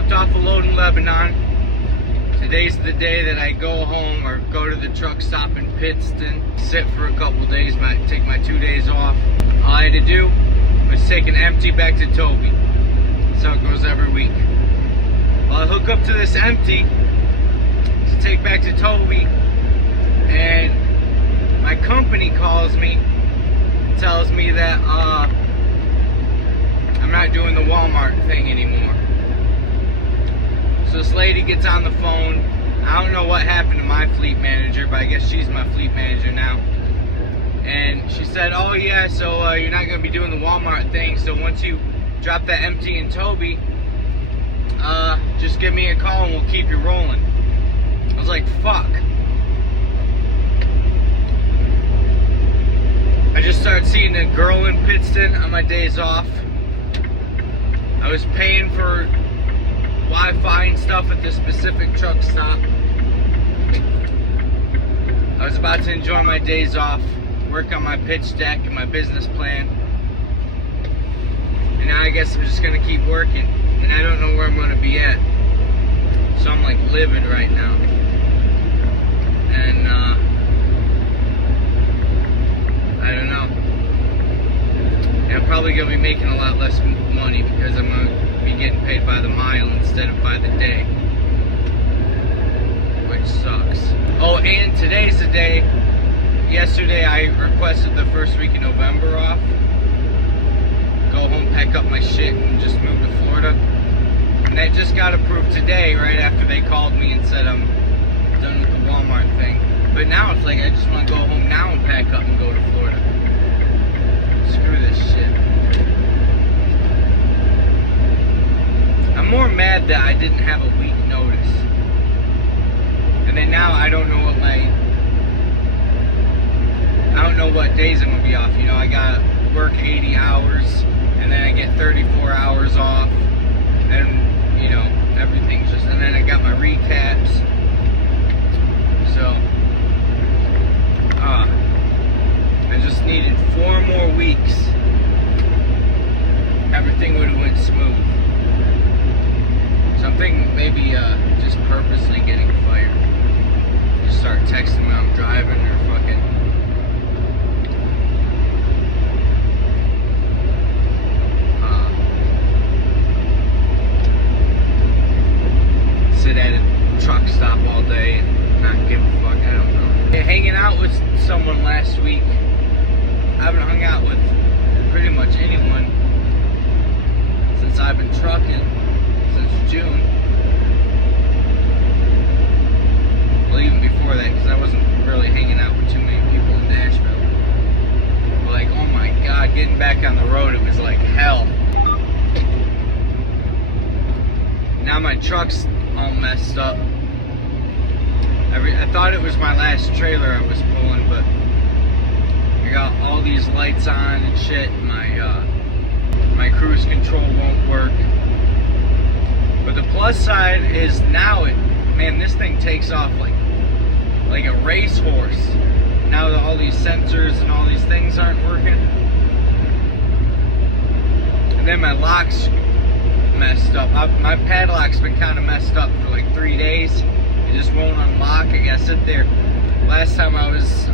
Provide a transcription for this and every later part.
dropped off a load in Lebanon. Today's the day that I go home or go to the truck stop in Pittston, sit for a couple days, take my 2 days off. All I had to do was take an empty back to Toby. That's how it goes every week. Well, I hook up to this empty to take back to Toby, and my company calls me, tells me that I'm not doing the Walmart thing anymore. So this lady gets on the phone. I don't know what happened to my fleet manager, but I guess she's my fleet manager now. And she said, oh yeah, so you're not going to be doing the Walmart thing, so once you drop that empty in Toby, just give me a call and we'll keep you rolling. I was like, fuck. I just started seeing a girl in Pittston on my days off. I was paying for Wi-Fi and stuff at this specific truck stop. I was about to enjoy my days off, work on my pitch deck and my business plan. And now I guess I'm just gonna keep working. And I don't know where I'm gonna be at. So I'm like livid right now. And I don't know. And I'm probably gonna be making a lot less money because I'm gonna be getting paid by the mile instead of by the day, which sucks. Oh, and today's the day. Yesterday I requested the first week in November off. Go home, pack up my shit, and just move to Florida. And that just got approved today, right after they called me and said I'm done with the Walmart thing. But now it's like I just want to go home now and pack up and go to Florida. Screw this shit. I'm more mad that I didn't have a week notice. And then now I don't know what days I'm gonna be off. You know, I gotta work 80 hours and then I get 34 hours off. And you know, everything's just, and then I got my recaps. So I just needed 4 more weeks. Everything would have went smooth. So I'm thinking maybe just purposely getting fired. Just start texting when I'm driving or fucking sit at a truck stop all day and not give a fuck. I don't know. Hanging out with someone last week. I haven't hung out with pretty much anyone since I've been trucking. Since June. Well, even before that, because I wasn't really hanging out with too many people in Nashville. But like, oh my god, getting back on the road, it was like hell. Now my truck's all messed up. I thought it was my last trailer I was pulling, but I got all these lights on and shit. My cruise control won't work. But the plus side is now this thing takes off like a racehorse. Now that all these sensors and all these things aren't working. And then my lock's messed up. My padlock's been kind of messed up for like 3 days. It just won't unlock. I gotta sit there. Last time I was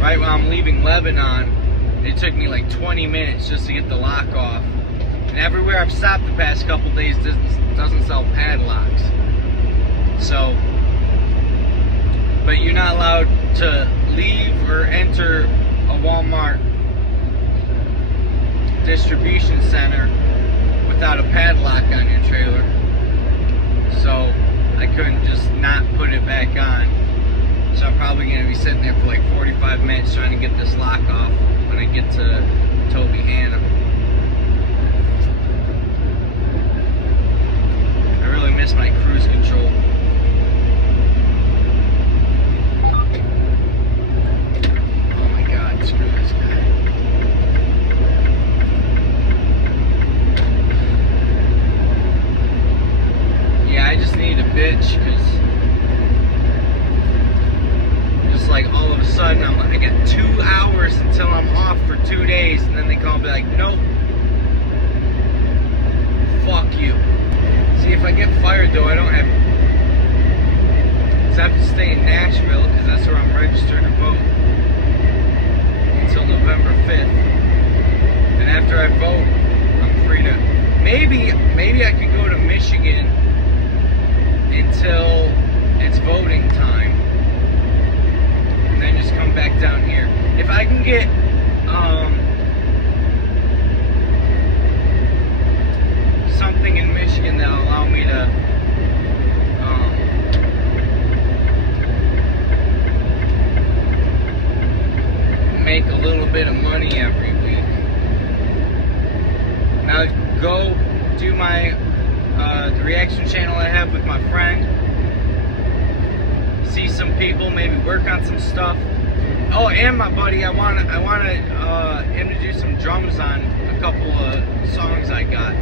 right when I'm leaving Lebanon, it took me like 20 minutes just to get the lock off. And everywhere I've stopped the past couple days doesn't sell padlocks. So, but you're not allowed to leave or enter a Walmart distribution center without a padlock on your trailer. So I couldn't just not put it back on. So I'm probably going to be sitting there for like 45 minutes trying to get this lock off when I get to Toby Hannah. I really miss my cruise control. Oh my god, screw this guy. Yeah, I just need a bitch because just like all of a sudden I got 2 hours until I'm off for 2 days. call and be like, nope. Fuck you. See, if I get fired though, I don't have... So I have to stay in Nashville, because that's where I'm registered to vote, until November 5th. And after I vote, I'm free to... Maybe I could go to Michigan until it's voting time, and then just come back down here. If I can get something in Michigan that'll allow me to make a little bit of money every week. Now go do my the reaction channel I have with my friend. See some people, maybe work on some stuff. Oh, and my buddy, I want him to do some drums on a couple of songs I got.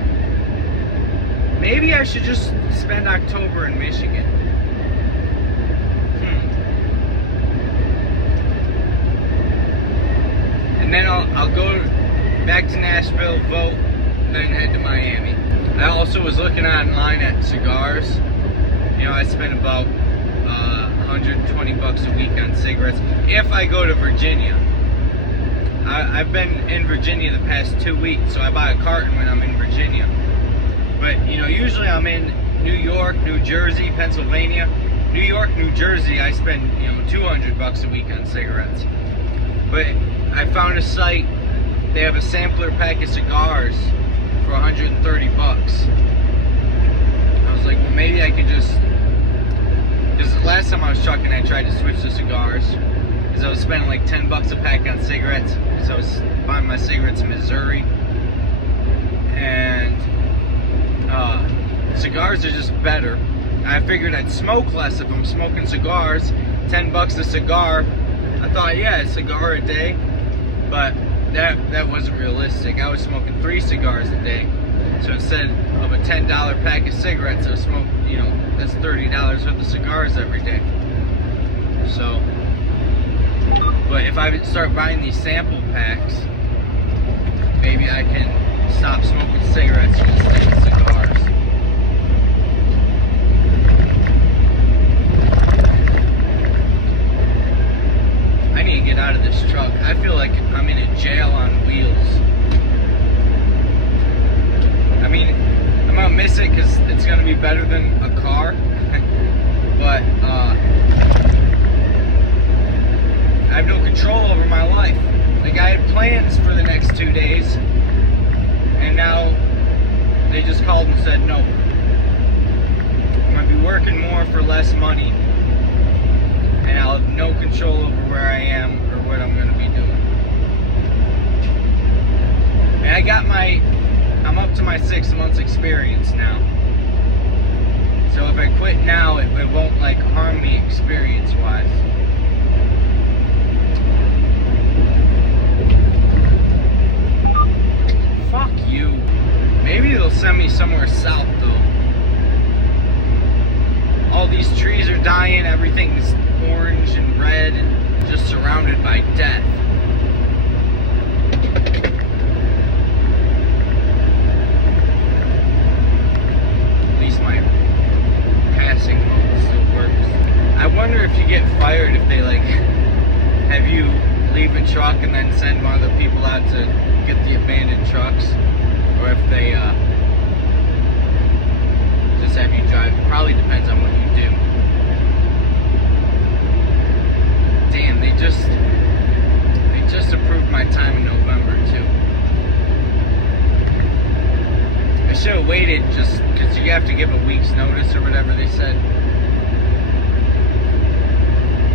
Maybe I should just spend October in Michigan. And then I'll go back to Nashville, vote, and then head to Miami. I also was looking online at cigars. You know, I spend about $120 a week on cigarettes if I go to Virginia. I've been in Virginia the past 2 weeks, so I buy a carton when I'm in Virginia. But you know, usually I'm in New York, New Jersey, Pennsylvania. New York, New Jersey, I spend, you know, $200 a week on cigarettes. But I found a site, they have a sampler pack of cigars for $130. I was like, well, maybe I could just, because the last time I was trucking, I tried to switch to cigars, because I was spending like $10 a pack on cigarettes, because I was buying my cigarettes in Missouri, and cigars are just better. I figured I'd smoke less if I'm smoking cigars. $10 a cigar. I thought, yeah, a cigar a day, but that wasn't realistic. I was smoking 3 cigars a day. So instead of a $10 pack of cigarettes, I was smoking, you know, that's $30 worth of cigars every day. So, but if I start buying these sample packs, maybe I can stop smoking cigarettes and just stick to cigars. I need to get out of this truck. I feel like I'm in a jail on wheels. I mean, I'm gonna miss it because it's gonna be better than a car. But I have no control over my life. Like, I had plans for the next 2 days, and now they just called and said no. I'm gonna be working more for less money, and I'll have no control over where I am or what I'm gonna be doing. And I'm up to my 6 months experience now. So if I quit now, it won't like harm me experience-wise. Fuck you. Maybe they'll send me somewhere south though. All these trees are dying, everything's orange and red and just surrounded by death. At least my passing mode still works. I wonder if you get fired if they like have you leave a truck and then send one of the people out to get the abandoned trucks, or if they just have you drive. It probably depends on what you do. Damn, they just approved my time in November too. I should have waited, just because you have to give a week's notice or whatever they said.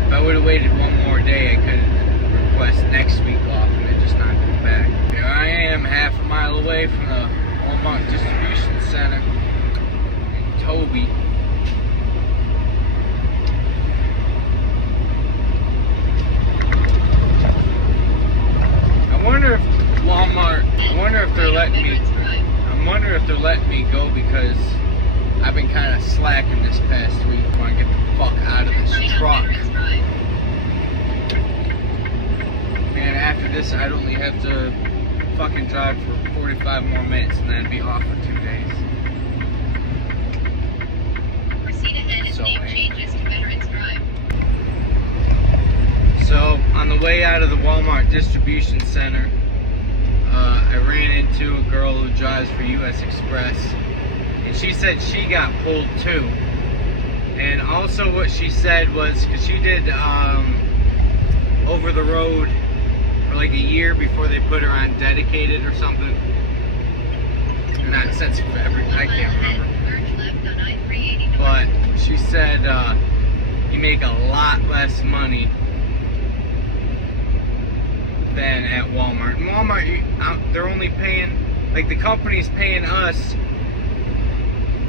If I would have waited one more day, I could request next week off and then just not come back. Here I am, half a mile away from the Walmart distribution center in Toby. I wonder if they're letting me go because I've been kind of slacking this past week. I want to get the fuck out of this truck. And after this, I'd only have to fucking drive for 45 more minutes and then be off for 2 days. Proceed ahead as name changes to Veterans Drive. So, on the way out of the Walmart distribution center, I ran into a girl who drives for US Express, and she said she got pulled too. And also what she said was, because she did over the road for like a year before they put her on dedicated or something. Not since February, I can't remember. But she said you make a lot less money than at Walmart. In Walmart, they're only paying, like the company's paying us,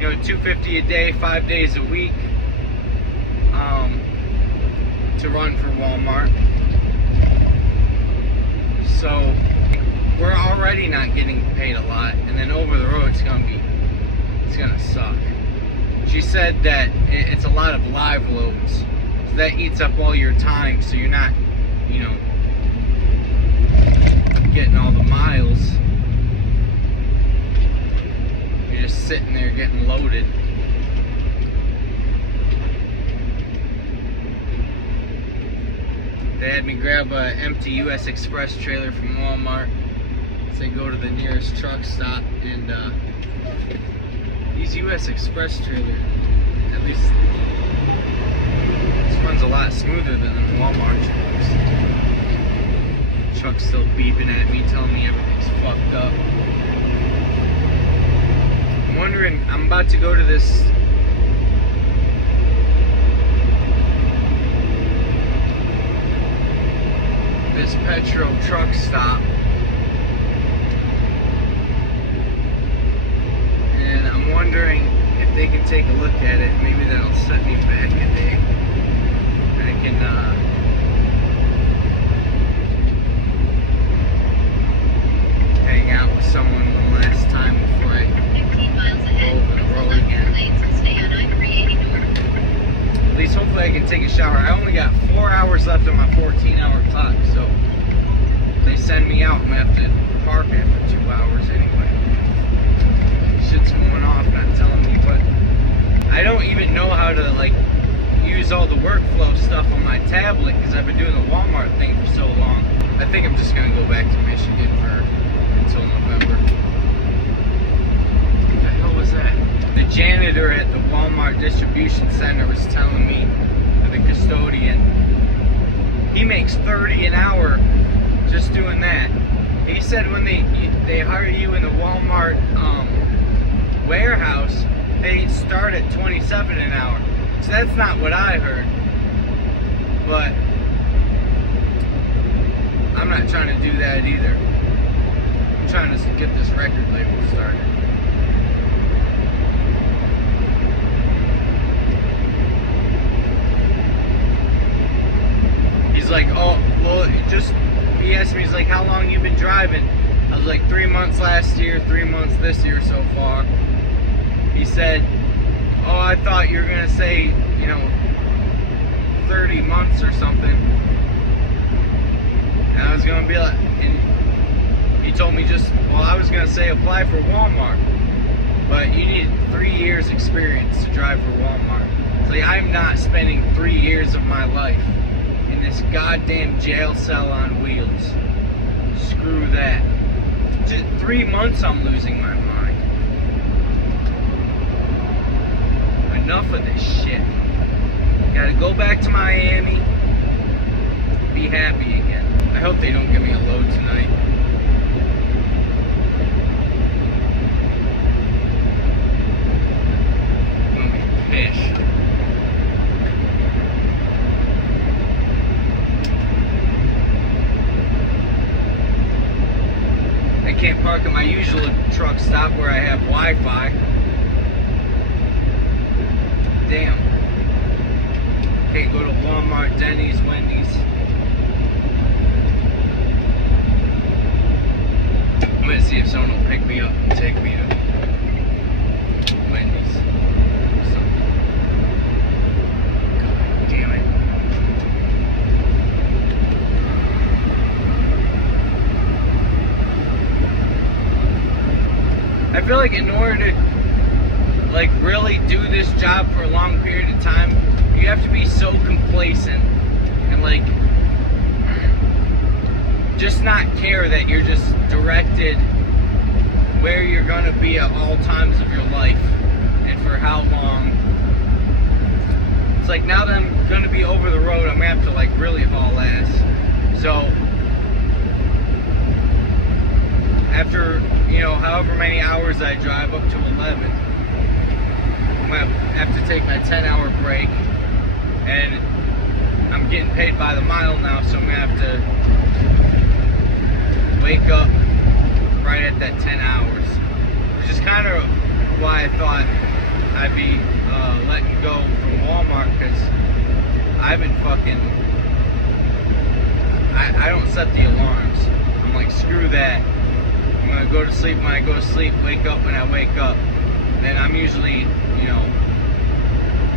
you know, $250 a day, 5 days a week, to run for Walmart. So we're already not getting paid a lot, and then over the road it's gonna suck. She said that it's a lot of live loads, so that eats up all your time, so you're not, you know, getting all the miles. You're just sitting there getting loaded. They had me grab an empty US Express trailer from Walmart. So they go to the nearest truck stop, and these US Express trailers, at least this runs a lot smoother than the Walmart trucks. Truck's still beeping at me, telling me everything's fucked up. I'm wondering, I'm about to go to this Petro truck stop, and I'm wondering if they can take a look at it. Maybe that'll set me back a day. I can hang out with someone one last time before I 15 miles ahead, go over the road again. lanes and stay on I-380 north. At least hopefully I can take a shower. I only got 4 hours left on my 14-hour clock, so they send me out, I'm gonna have to park after 2 hours anyway. Shit's going off, not telling me what. I don't even know how to like use all the workflow stuff on my tablet because I've been doing the Walmart thing for so long. I think I'm just gonna go back to Michigan until November. What the hell was that? The janitor at the Walmart distribution center was telling me, the custodian, he makes $30 an hour just doing that. He said when they hire you in the Walmart warehouse, they start at $27 an hour. So that's not what I heard. But I'm not trying to do that either. I'm trying to get this record label started. He's like, oh, well, he asked me, he's like, how long you been driving? I was like, 3 months last year, 3 months this year so far. He said, oh, I thought you were going to say, you know, 30 months or something. And I was going to be like, and he told me I was going to say apply for Walmart. But you need 3 years experience to drive for Walmart. It's like, I'm not spending 3 years of my life in this goddamn jail cell on wheels. Screw that. Just 3 months I'm losing my mind. Enough of this shit. Gotta go back to Miami. Be happy again. I hope they don't give me a load tonight. I'm gonna be pissed. I can't park at my usual truck stop where I have Wi-Fi. Damn. Can't go to Walmart, Denny's, Wendy's. I'm gonna see if someone will pick me up and take me to Wendy's. God damn it. feel like in order to like really do this job for a long period of time, you have to be so complacent and like just not care that you're just directed where you're gonna be at all times of your life and for how long. It's like now that I'm gonna be over the road, I'm gonna have to like really haul ass. So after, you know, however many hours I drive, up to 11, I'm gonna have to take my 10-hour break, and I'm getting paid by the mile now, so I'm gonna have to wake up right at that 10 hours, which is kind of why I thought I'd be letting go from Walmart, because I've been fucking, I don't set the alarms. I'm like, screw that. I'm gonna go to sleep when I go to sleep, wake up when I wake up. And I'm usually, you know,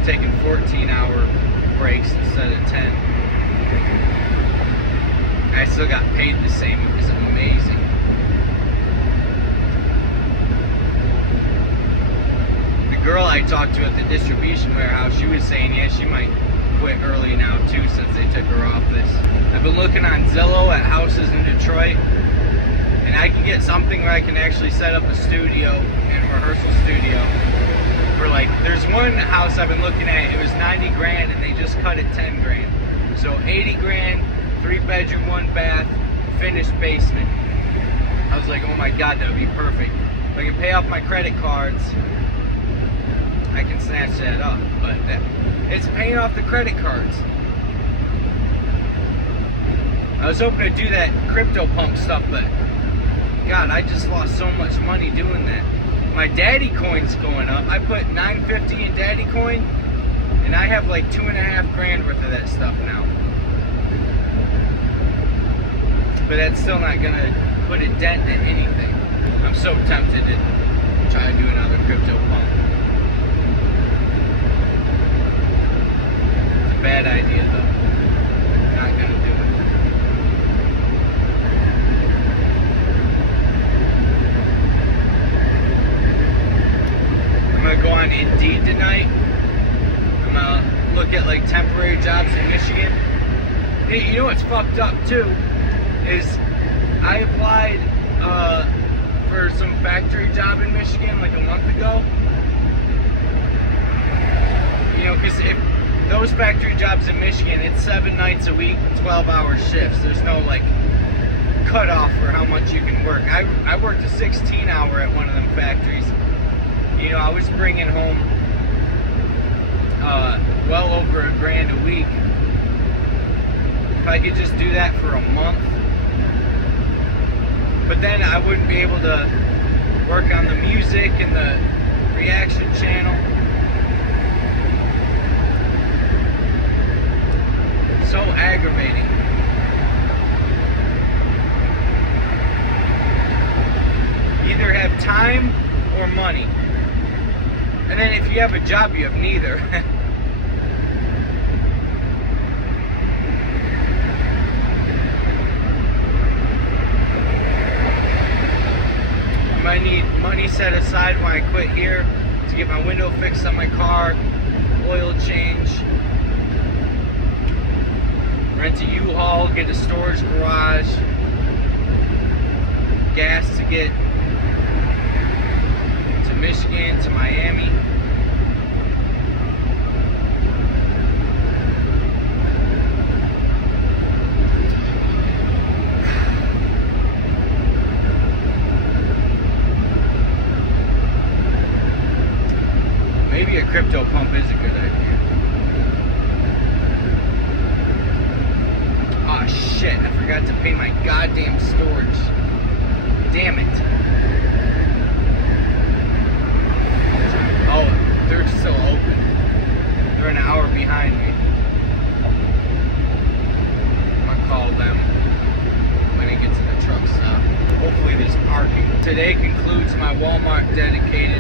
taking 14-hour breaks instead of 10. I still got paid the same, which is amazing. The girl I talked to at the distribution warehouse, she was saying, yeah, she might quit early now too, since they took her off this. I've been looking on Zillow at houses in Detroit, and I can get something where I can actually set up a studio and a rehearsal studio. For like, there's one house I've been looking at, it was 90 grand and they just cut it 10 grand. So 80 grand, 3-bedroom, 1-bath, finished basement. I was like, oh my God, that would be perfect. If I can pay off my credit cards, I can snatch that up. But it's paying off the credit cards. I was hoping to do that crypto pump stuff, but God, I just lost so much money doing that. My daddy coin's going up. I put $9.50 in daddy coin, and I have like 2.5 grand worth of that stuff now. But that's still not gonna put a dent in anything. I'm so tempted to try to do another crypto pump. It's a bad idea though. Not gonna do it. I'm gonna go on Indeed tonight. I'm gonna look at like temporary jobs in Michigan. Hey, you know what's fucked up too is I applied for some factory job in Michigan like a month ago. You know, because if those factory jobs in Michigan, it's 7 nights a week, 12-hour shifts. There's no like cutoff for how much you can work. I worked a 16-hour at one of them factories. You know, I was bringing home well over $1 grand a week. If I could just do that for a month, but then I wouldn't be able to work on the music and the reaction channel. So aggravating. Either have time or money. And then if you have a job, you have neither. I might need money set aside when I quit here to get my window fixed on my car, oil change, rent a U-Haul, get a storage garage, gas to get to Michigan, to Miami. Maybe a crypto pump is a good idea. Oh shit, I forgot to pay my goddamn storage. Damn it. Oh, they're still open. They're an hour behind me. I'm gonna call them when I get to the truck stop. Hopefully there's parking. Today concludes my Walmart dedicated